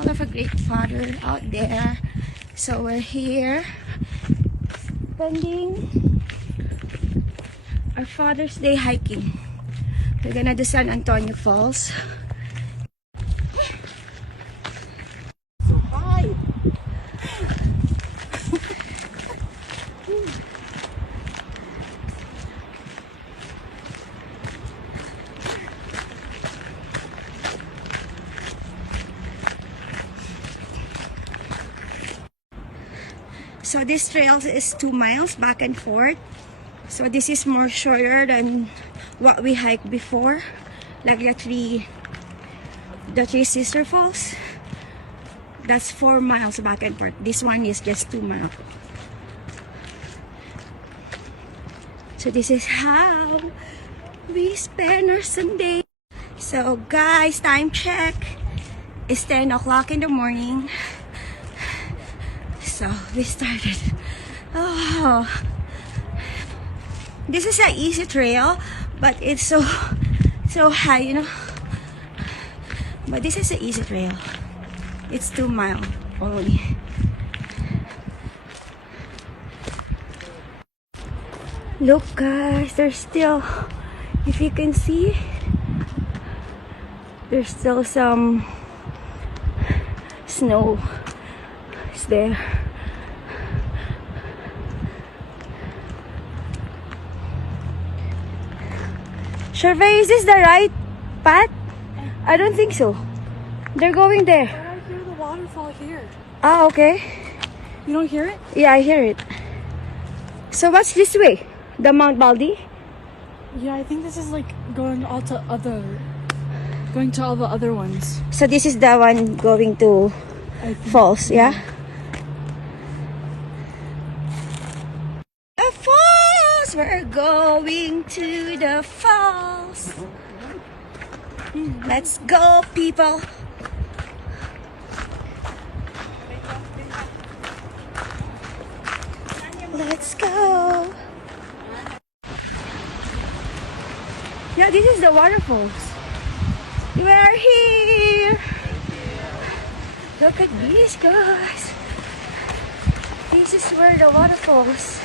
all of our great father out there. So we're here spending our Father's Day hiking. We're gonna do San Antonio Falls. So this trail is 2 miles back and forth. So this is more shorter than what we hiked before, like the three sister falls. That's 4 miles back and forth. This one is just 2 miles. So this is how we spend our Sunday. So guys, time check. It's 10 o'clock in the morning. So we started. Oh, this is an easy trail, but it's so high, you know. But this is an easy trail. It's 2 miles only. Look guys, there's still, if you can see, there's still some snow. It's there. Survey, is this the right path? I don't think so. They're going there. But I hear the waterfall here. Ah, okay. You don't hear it? Yeah, I hear it. So what's this way? The Mount Baldy? Yeah, I think this is like going to all the other ones. So this is the one going to falls, yeah? The falls! We're going to the falls. Let's go, people. Let's go. Yeah, this is the waterfalls. We're here. Look at these guys. This is where the waterfalls.